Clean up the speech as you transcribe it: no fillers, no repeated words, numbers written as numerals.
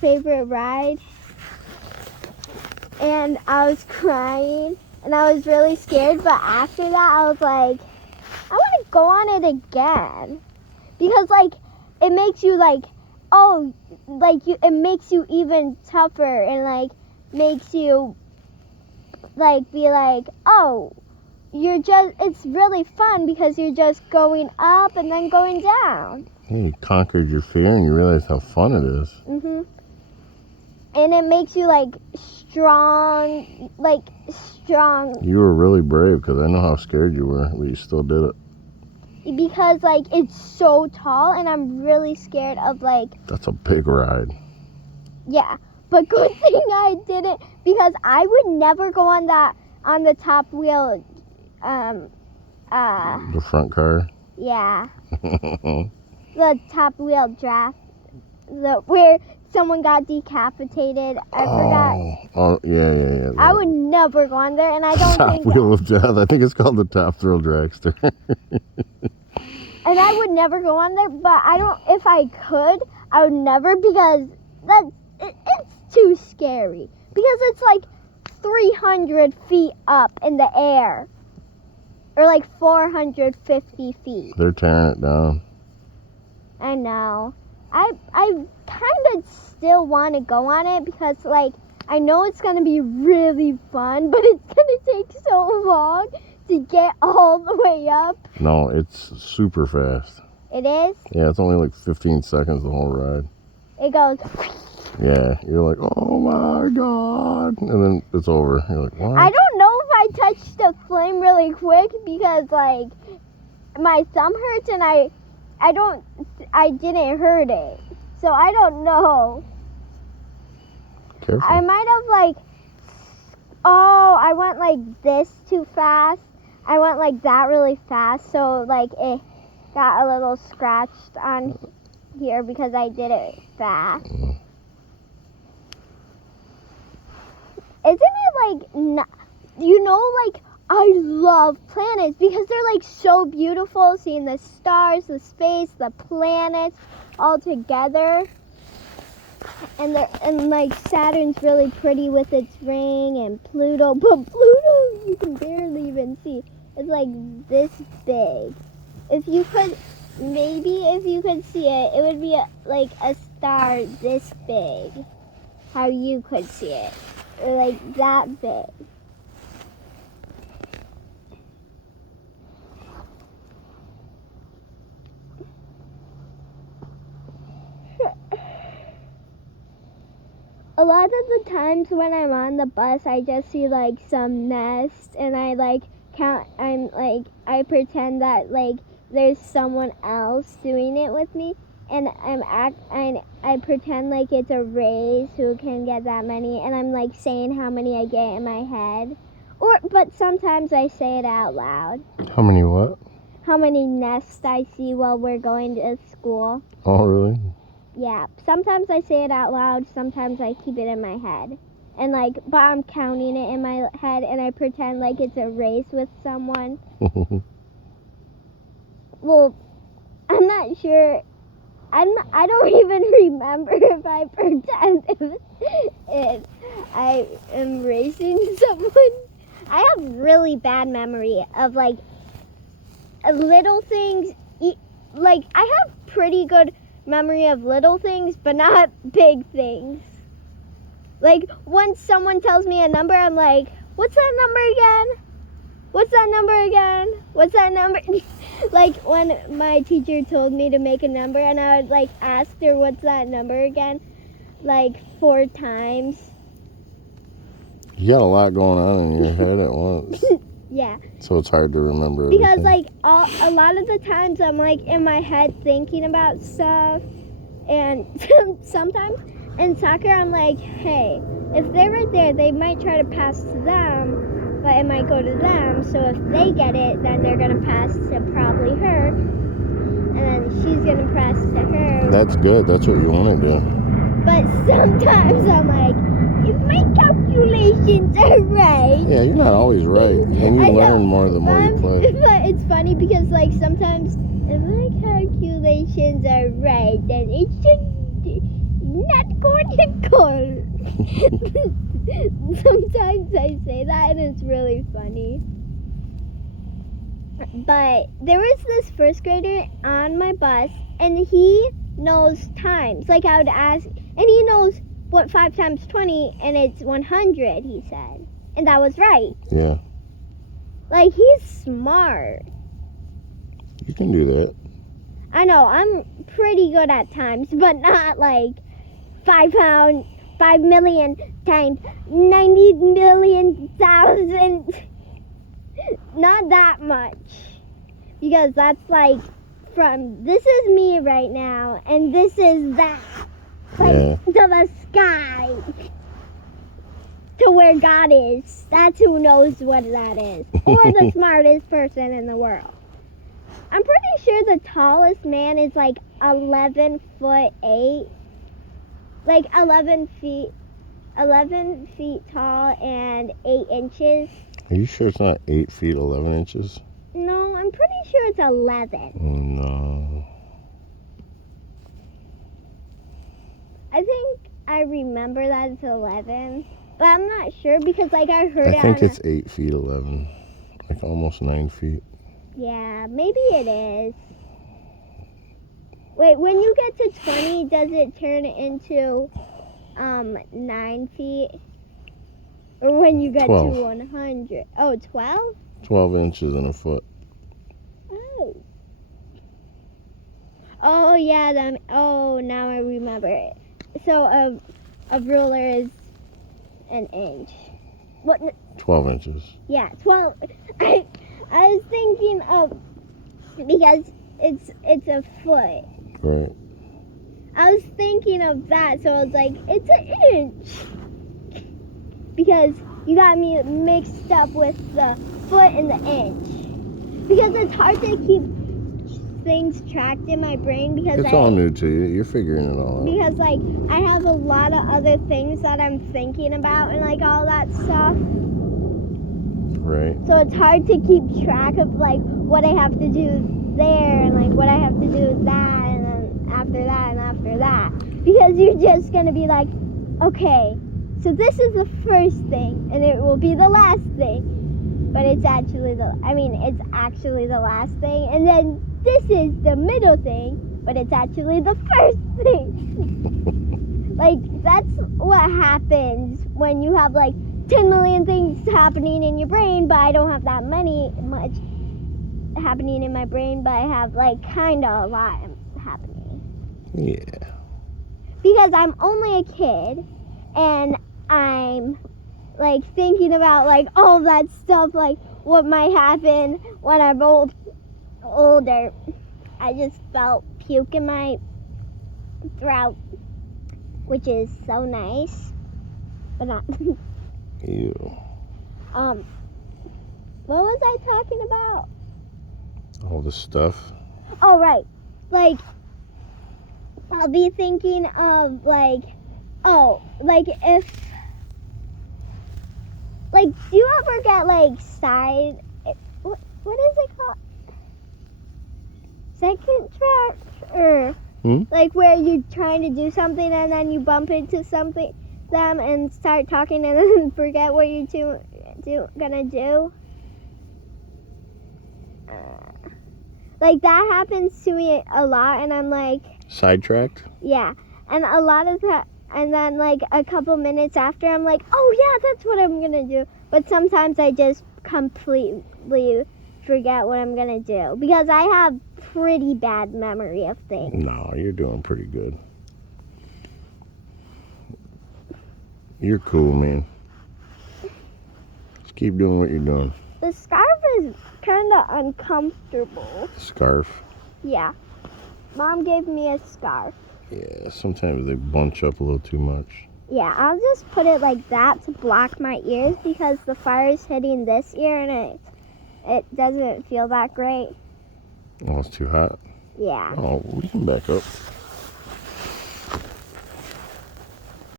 favorite ride. And I was crying and I was really scared, but after that I was like, I want to go on it again. Because like it makes you like, oh, like it makes you even tougher and like makes you like be like, oh, it's really fun because you're just going up and then going down. Yeah, you conquered your fear and you realize how fun it is. Mhm. And it makes you like strong. You were really brave because I know how scared you were, but you still did it. Because like it's so tall and I'm really scared of like. That's a big ride. Yeah, but good thing I didn't, because I would never go on the top wheel. The front car. Yeah. The top wheel draft. Where someone got decapitated. I forgot. Oh, yeah. I would never go on there, and I don't top think. Wheel of Death. I think it's called the Top Thrill Dragster. And I would never go on there, but I don't. If I could, I would never, because it's too scary. Because it's like 300 feet up in the air, or like 450 feet. They're tearing it down. I know. I kind of still want to go on it because like I know it's gonna be really fun, but it's gonna take so long to get all the way up. No, it's super fast. It is? Yeah, it's only like 15 seconds the whole ride. It goes. Yeah, you're like, oh my god, and then it's over. You're like, what? I don't know if I touched the flame really quick because like my thumb hurts and I didn't hurt it, so I don't know. Careful. I might have I went like this too fast. I went like that really fast, so like it got a little scratched on here because I did it fast. Isn't it like, like I love planets because they're like so beautiful, seeing the stars, the space, the planets all together. And like Saturn's really pretty with its ring, and Pluto, but Pluto you can barely even see. It's like this big. If you could see it, it would be like a star this big. How you could see it, or like that big. A lot of the times when I'm on the bus, I just see like some nest, and I like count. I pretend that like there's someone else doing it with me, and I pretend like it's a race who can get that many, and I'm like saying how many I get in my head, but sometimes I say it out loud. How many what? How many nests I see while we're going to school. Oh, really? Yeah, sometimes I say it out loud, sometimes I keep it in my head. And but I'm counting it in my head, and I pretend like it's a race with someone. Well, I'm not sure. I don't even remember if I pretend if I am racing someone. I have really bad memory of little things. I have pretty good memory of little things, but not big things. Like once someone tells me a number, I'm like, what's that number again? What's that number again? What's that number? Like when my teacher told me to make a number, and I would like ask her what's that number again, like 4 times. You got a lot going on in your head at once. Yeah. So it's hard to remember Because everything. a lot of the times I'm like in my head thinking about stuff, and sometimes in soccer I'm like, hey, if they're right there, they might try to pass to them, but it might go to them. So if they get it, then they're gonna pass to probably her, and then she's gonna pass to her. That's good. That's what you want to do. But sometimes I'm like, if my calculations are right. Yeah, you're not always right, and you learn more the more you play. But it's funny because sometimes if my calculations are right, then it should not going to court. Sometimes I say that and it's really funny. But there was this first grader on my bus and he knows times. Like I would ask, and he knows what 5 times 20 and it's 100, he said. And that was right. Yeah. Like he's smart. You can do that. I know, I'm pretty good at times, but not like 5 million times 90 million thousand. Not that much. Because that's like from this is me right now and this is that. Like Yeah. to the sky. To where God is. That's who knows what that is. Or the smartest person in the world. I'm pretty sure the tallest man is like 11'8". Like 11 feet tall and 8 inches. Are you sure it's not 8 feet 11 inches? No, I'm pretty sure it's 11. Oh, no. I think I remember that it's 11. But I'm not sure because like I heard I think on it's 8 feet 11. Like almost 9 feet. Yeah, maybe it is. Wait, when you get to 20, does it turn into 9 feet? Or when you get 12. to 100? Oh, 12? 12 inches in a foot. Oh. Oh, yeah. Now I remember it. So a ruler is an inch. What? 12 inches. Yeah, 12. I was thinking of, because it's a foot. Right. I was thinking of that, so I was like, it's an inch. Because you got me mixed up with the foot and the inch. Because it's hard to keep things tracked in my brain because It's all new to you. You're figuring it all out. Because like I have a lot of other things that I'm thinking about and like all that stuff. Right. So it's hard to keep track of like what I have to do there and like what I have to do with that and then after that and after that. Because you're just gonna be like, okay, so this is the first thing and it will be the last thing. But it's actually it's actually the last thing. And then this is the middle thing, but it's actually the first thing. Like, that's what happens when you have, like, 10 million things happening in your brain, but I don't have that much happening in my brain, but I have, like, kind of a lot happening. Yeah. Because I'm only a kid, and I'm, like, thinking about, like, all that stuff, like, what might happen when I'm older. I just felt puke in my throat, which is so nice, but not. Ew. What was I talking about? All this stuff. Oh, right. Like, I'll be thinking of, like, if, like, do you ever get, like, what is it called? Second track? Or, like, where you're trying to do something and then you bump into them and start talking and then forget what you're gonna do? Like, that happens to me a lot, and I'm like... Sidetracked? Yeah, and a lot of that, and then, like, a couple minutes after, I'm like, oh, yeah, that's what I'm gonna do. But sometimes I just completely forget what I'm gonna do, because I have pretty bad memory of things. No, you're doing pretty good. You're cool, man. Just keep doing what you're doing. The scarf is kind of uncomfortable. Scarf? Yeah. Mom gave me a scarf. Yeah, sometimes they bunch up a little too much. Yeah, I'll just put it like that to block my ears because the fire is hitting this ear and it doesn't feel that great. Oh, it's too hot? Yeah. Oh, we can back up.